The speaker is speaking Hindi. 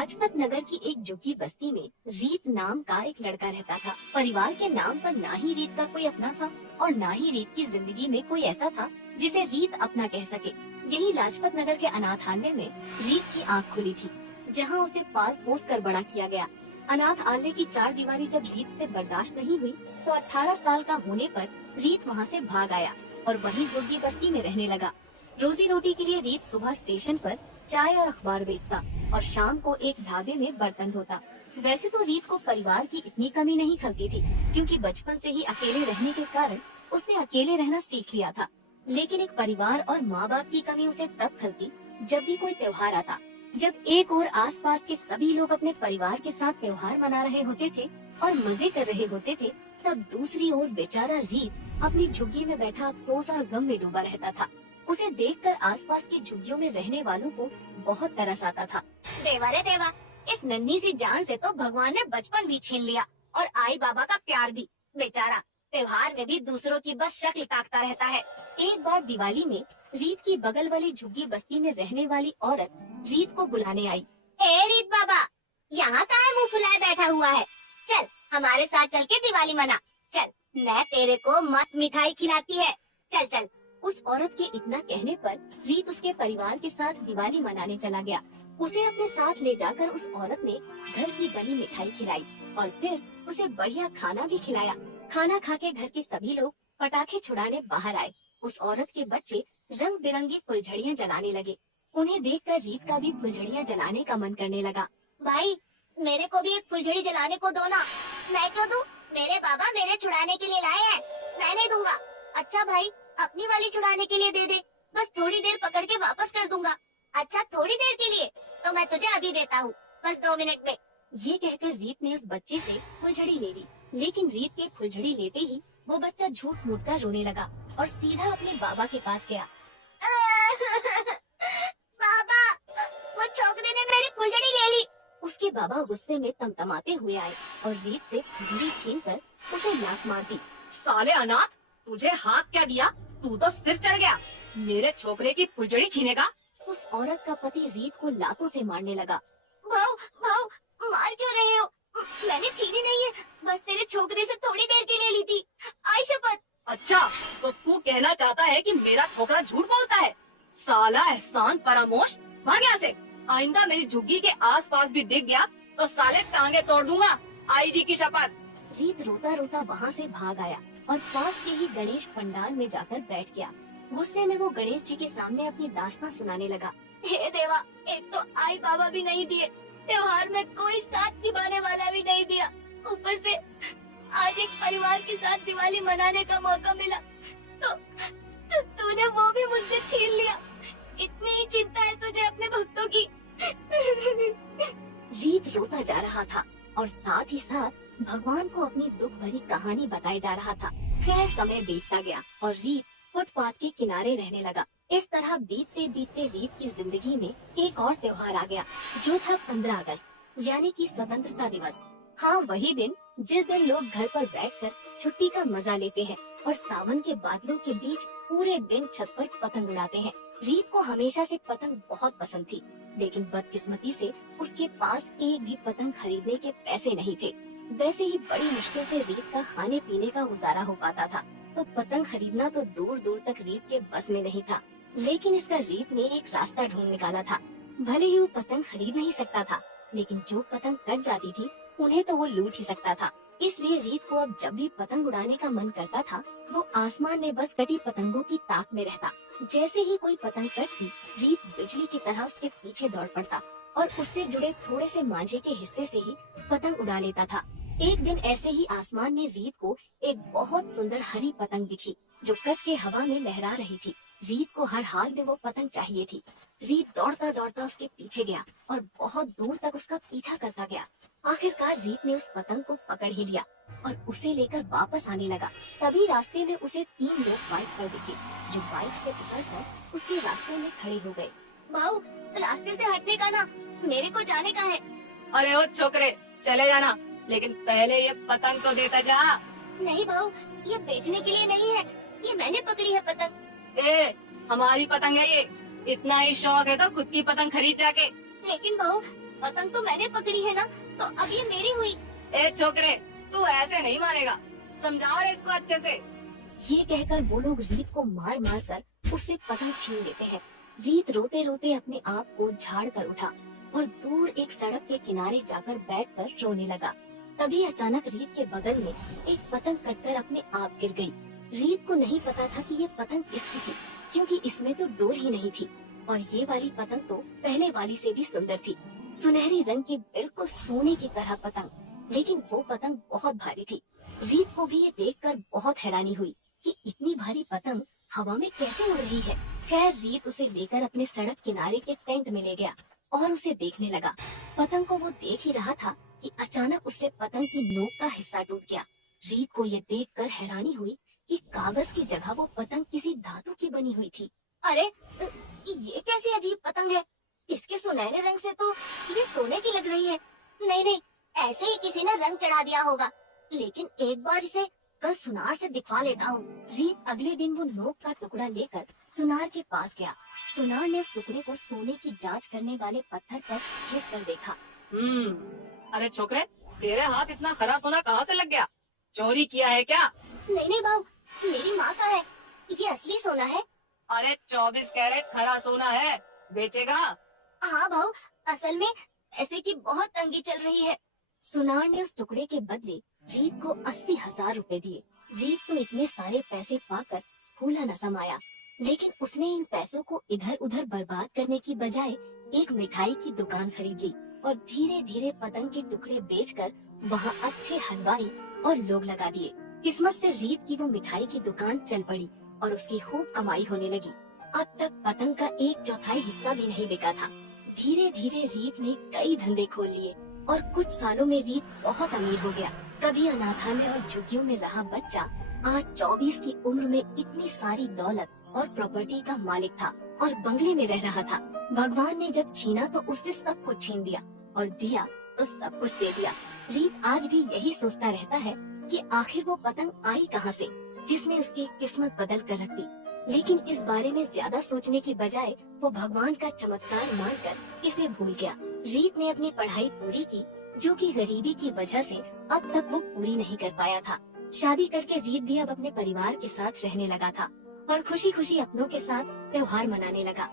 लाजपत नगर की एक झुग्गी बस्ती में रीत नाम का एक लड़का रहता था। परिवार के नाम पर ना ही रीत का कोई अपना था और ना ही रीत की जिंदगी में कोई ऐसा था जिसे रीत अपना कह सके। यही लाजपत नगर के अनाथालय में रीत की आंख खुली थी, जहां उसे पाल पोस कर बड़ा किया गया। अनाथ आलय की चार दीवारी जब रीत से बर्दाश्त नहीं हुई तो 18 साल का होने पर रीत वहां से भाग आया और वही झुग्गी बस्ती में रहने लगा। रोजी रोटी के लिए रीत सुबह स्टेशन पर चाय और अखबार बेचता और शाम को एक ढाबे में बर्तन धोता। वैसे तो रीत को परिवार की इतनी कमी नहीं खलती थी, क्योंकि बचपन से ही अकेले रहने के कारण उसने अकेले रहना सीख लिया था। लेकिन एक परिवार और माँ बाप की कमी उसे तब खलती जब भी कोई त्योहार आता। जब एक और आसपास के सभी लोग अपने परिवार के साथ त्योहार मना रहे होते थे और मजे कर रहे होते थे, तब दूसरी ओर बेचारा रीत अपनी झुग्गी में बैठा अफसोस और गम में डूबा रहता था। उसे देखकर आसपास की झुग्गियों में रहने वालों को बहुत तरस आता था। देवा रे देवा, इस नन्ही सी जान से तो भगवान ने बचपन भी छीन लिया और आई बाबा का प्यार भी। बेचारा त्योहार में भी दूसरों की बस शक्ल ताकता रहता है। एक बार दिवाली में रीत की बगल वाली झुग्गी बस्ती में रहने वाली औरत रीत को बुलाने आई। ए रीत बाबा, यहाँ काहे मुँह फुलाए बैठा हुआ है? चल हमारे साथ चल के दिवाली मना। चल, मैं तेरे को मस्त मिठाई खिलाती है। चल चल। उस औरत के इतना कहने पर रीत उसके परिवार के साथ दिवाली मनाने चला गया। उसे अपने साथ ले जाकर उस औरत ने घर की बनी मिठाई खिलाई और फिर उसे बढ़िया खाना भी खिलाया। खाना खा के घर के सभी लोग पटाखे छुड़ाने बाहर आए। उस औरत के बच्चे रंग बिरंगी फुलझड़ियाँ जलाने लगे। उन्हें देखकर रीत का भी फुलझड़ियाँ जलाने का मन करने लगा। भाई, मेरे को भी एक फुलझड़ी जलाने को दो ना। मैं क्यों दूं? मेरे बाबा मेरे छुड़ाने के लिए लाए हैं, मैं नहीं दूंगा। अच्छा भाई, अपनी वाली छुड़ाने के लिए दे दे, बस थोड़ी देर पकड़ के वापस कर दूंगा। अच्छा, थोड़ी देर के लिए? तो मैं तुझे अभी देता हूँ, बस 2 मिनट में। ये कहकर रीत ने उस बच्चे से फुलझड़ी ले ली, लेकिन रीत के फुलझड़ी लेते ही वो बच्चा झूठ मूठ कर रोने लगा और सीधा अपने बाबा के पास गया। बाबा, वो छोकरे ने मेरी फुलझड़ी ले ली। उसके बाबा गुस्से में तमतमाते हुए आए और रीत से फुलझड़ी छीनकर उसे लात मार दी। साले अनाथ, तुझे हाथ क्या दिया? तू तो सिर चढ़ गया, मेरे छोकरे की फुलझड़ी छीनेगा। उस औरत का पति रीत को लातों से मारने लगा। भाऊ, भाऊ, मार क्यों रहे हो? मैंने छीनी नहीं है, बस तेरे छोकरे से थोड़ी देर के लिए ली थी। आई शपथ। अच्छा, तो तू कहना चाहता है कि मेरा छोकरा झूठ बोलता है? साला एहसान फरामोश, भाग यहाँ से। आइंदा मेरी झुग्गी के आसपास भी दिख गया तो साले टांगे तोड़ दूंगा। आई जी की शपथ। रीत रोता रोता वहाँ से भाग आया और पास के ही गणेश पंडाल में जाकर बैठ गया। गुस्से में वो गणेश जी के सामने अपनी दास्तां सुनाने लगा। हे देवा, एक तो आई बाबा भी नहीं दिए, त्योहार में कोई साथ निभाने वाला भी नहीं दिया, ऊपर से आज एक परिवार के साथ दिवाली मनाने का मौका मिला तो तूने वो भी मुझसे छीन लिया। इतनी ही चिंता है तुझे अपने भक्तों की। रीत रोता जा रहा था और साथ ही साथ भगवान को अपनी दुख भरी कहानी बताए जा रहा था। खैर, समय बीतता गया और रीत फुटपाथ के किनारे रहने लगा। इस तरह बीतते बीतते रीत की जिंदगी में एक और त्योहार आ गया, जो था 15 अगस्त, यानी कि स्वतंत्रता दिवस। हाँ, वही दिन जिस दिन लोग घर पर बैठकर छुट्टी का मजा लेते हैं और सावन के बादलों के बीच पूरे दिन छत पर पतंग उड़ाते हैं। रीत को हमेशा से पतंग बहुत पसंद थी, लेकिन बदकिस्मती से उसके पास एक भी पतंग खरीदने के पैसे नहीं थे। वैसे ही बड़ी मुश्किल से रीत का खाने पीने का गुजारा हो पाता था, तो पतंग खरीदना तो दूर दूर तक रीत के बस में नहीं था। लेकिन इसका रीत ने एक रास्ता ढूंढ निकाला था। भले ही वो पतंग खरीद नहीं सकता था, लेकिन जो पतंग कट जाती थी उन्हें तो वो लूट ही सकता था। इसलिए रीत को अब जब भी पतंग उड़ाने का मन करता था, वो आसमान में बस कटी पतंगों की ताक में रहता। जैसे ही कोई पतंग कटती, रीत बिजली की तरह उसके पीछे दौड़ पड़ता और उससे जुड़े थोड़े से मांझे के हिस्से से ही पतंग उड़ा लेता था। एक दिन ऐसे ही आसमान में रीत को एक बहुत सुंदर हरी पतंग दिखी, जो कट के हवा में लहरा रही थी। रीत को हर हाल में वो पतंग चाहिए थी। रीत दौड़ता दौड़ता उसके पीछे गया और बहुत दूर तक उसका पीछा करता गया। आखिरकार रीत ने उस पतंग को पकड़ ही लिया और उसे लेकर वापस आने लगा। तभी रास्ते में उसे 3 लोग बाइक पर दिखे, जो बाइक से उतरकर उसके रास्ते में खड़े हो गए। भाऊ, रास्ते से हटने का ना, मेरे को जाने का है। अरे ओ छोकरे, चले जाना, लेकिन पहले ये पतंग तो देता जा। नहीं भाऊ, ये बेचने के लिए नहीं है, ये मैंने पकड़ी है पतंग। हमारी पतंग है ये, इतना ही शौक है तो खुद की पतंग खरीद जाके। लेकिन भाऊ, पतंग तो मैंने पकड़ी है ना, तो अब ये मेरी हुई। ए छोकरे, तू ऐसे नहीं मानेगा, समझाओ रे इसको अच्छे से। ये कहकर वो लोग रीत को मार मार कर उससे पतंग छीन लेते हैं। रीत रोते रोते अपने आप को झाड़ कर उठा और दूर एक सड़क के किनारे जाकर बैठकर रोने लगा। तभी अचानक रीत के बगल में एक पतंग कटकर अपने आप गिर गई। रीत को नहीं पता था कि ये पतंग किसकी थी, क्योंकि इसमें तो डोर ही नहीं थी और ये वाली पतंग तो पहले वाली से भी सुंदर थी। सुनहरी रंग की बिल्कुल सोने की तरह पतंग, लेकिन वो पतंग बहुत भारी थी। रीत को भी ये देखकर बहुत हैरानी हुई कि इतनी भारी पतंग हवा में कैसे उड़ रही है। खैर रीत उसे लेकर अपने सड़क किनारे के टेंट में ले गया और उसे देखने लगा। पतंग को वो देख ही रहा था कि अचानक उससे पतंग की नोक का हिस्सा टूट गया। रीत को ये देखकर हैरानी हुई कि कागज की जगह वो पतंग किसी धातु की बनी हुई थी। अरे ये कैसी अजीब पतंग है, इसके सुनहरे रंग से तो ये सोने की लग रही है। नहीं नहीं, ऐसे ही किसी ने रंग चढ़ा दिया होगा, लेकिन एक बार इसे कल सुनार से दिखवा लेता हूँ। रीत अगले दिन वो नोक का टुकड़ा लेकर सुनार के पास गया। सुनार ने उस टुकड़े को सोने की जांच करने वाले पत्थर पर घिस कर देखा। अरे छोकरे, तेरे हाथ इतना खरा सोना कहाँ से लग गया? चोरी किया है क्या? नहीं नहीं भाऊ, मेरी माँ का है, ये असली सोना है। अरे 24 कैरेट खरा सोना है, बेचेगा? हाँ भाऊ, असल में पैसे की बहुत तंगी चल रही है। सुनार ने उस टुकड़े के बदले रीत को 80,000 रुपए दिए। रीत तो इतने सारे पैसे पाकर फूला न समाया, लेकिन उसने इन पैसों को इधर उधर बर्बाद करने की बजाय एक मिठाई की दुकान खरीद ली और धीरे धीरे पतंग के टुकड़े बेचकर वहाँ अच्छे हलवाई और लोग लगा दिए। किस्मत से रीत की वो मिठाई की दुकान चल पड़ी और उसकी खूब कमाई होने लगी। अब तक पतंग का 1/4 हिस्सा भी नहीं बिका था। धीरे धीरे रीत ने कई धंधे खोल लिए और कुछ सालों में रीत बहुत अमीर हो गया। कभी अनाथालय और झुग्गियों में रहा बच्चा आज 24 की उम्र में इतनी सारी दौलत और प्रॉपर्टी का मालिक था और बंगले में रह रहा था। भगवान ने जब छीना तो उससे सब कुछ छीन लिया और दिया तो सब कुछ दे दिया। रीत आज भी यही सोचता रहता है कि आखिर वो पतंग आई कहाँ से, जिसने उसकी किस्मत बदल कर रख दी। लेकिन इस बारे में ज्यादा सोचने की बजाय वो भगवान का चमत्कार मानकर इसे भूल गया। रीत ने अपनी पढ़ाई पूरी की, जो कि गरीबी की वजह से अब तक वो पूरी नहीं कर पाया था। शादी करके रीत भी अब अपने परिवार के साथ रहने लगा था और खुशी खुशी अपनों के साथ त्योहार मनाने लगा।